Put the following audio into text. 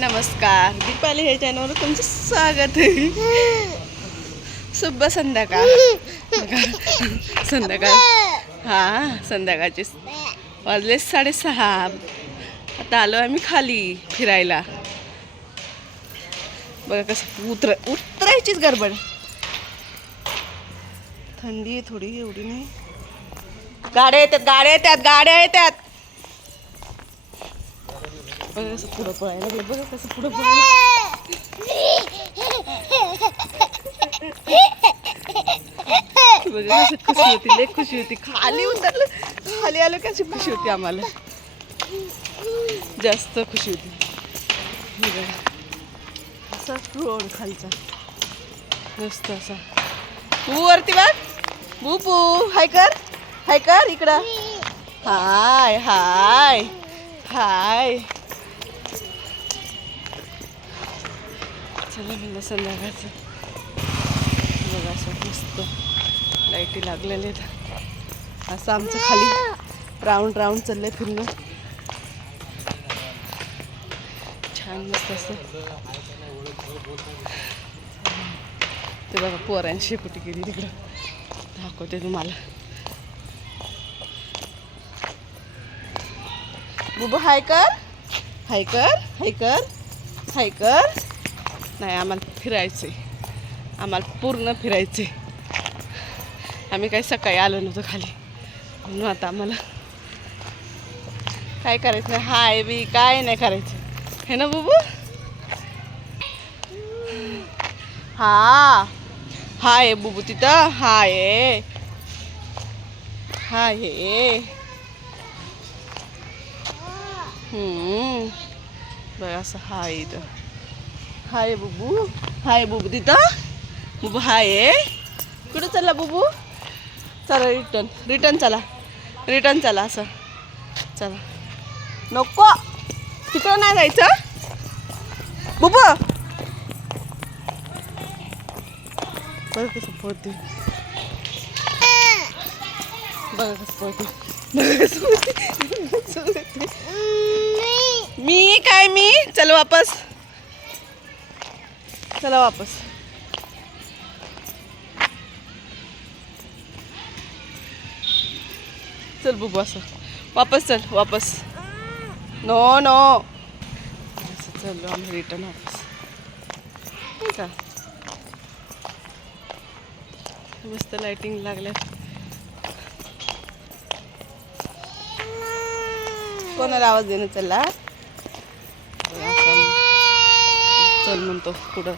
नमस्कार. दीपाली हे चॅनलवर तुमचं स्वागत आहे. शुभ संध्याकाळ. संध्याकाळ संध्याकाळचे वाजले 6:30. आता आलो आम्ही खाली फिरायला. बघा कसं उतरायचीच गडबड. थंडी आहे थोडी, एवढी नाही. गाड्या येतात. बघा कसं पुढं पळायला लागलं. बघा कसं पुढं पळायला. बघा कसं खुशी होती, लय खुशी होती. खाली उतरलं, खाली आलं कशी खुशी होती आम्हाला. जास्त खुशी होती. असा रोड खालचा मस्त असा. तू वरती बघ. बुपू हाय कर इकडं. हाय हाय हाय. चला म्हणलं संध्याकाळचं. बघा असं मस्त लाईटी लागलेले आहेत. असं आमचं खाली राऊंड चाललंय फिरणं. छान मस्त असं. ते बघा पोरांनी शेपुटी केली तिकडं. दाखवते तुम्हाला. बुबू हाय कर. नाही, आम्हाला फिरायचंय. आम्हाला पूर्ण फिरायचंय. आम्ही काही सकाळी आलो नव्हतो खाली, म्हणून आता आम्हाला काय करायचं नाही. हाय बी काय नाही करायचं हे ना बुबू. हाय बुबू तिथं. हाय बघा असं हाय इथं. हाय बुबू तिथं. बुबू हाय. कुठं चालला बुबू? चला रिटर्न चला असं. चला नको, तिकडं नाही जायचं बुबू. बघ कसं पळते. मी चल वापस. चल बुबू असं वापस. नो असं चल आम्ही रिटर्न वापस. का मस्त लाइटिंग लागल्या. कोणाला आवाज देणं चालला? चल म्हणतो पुढं.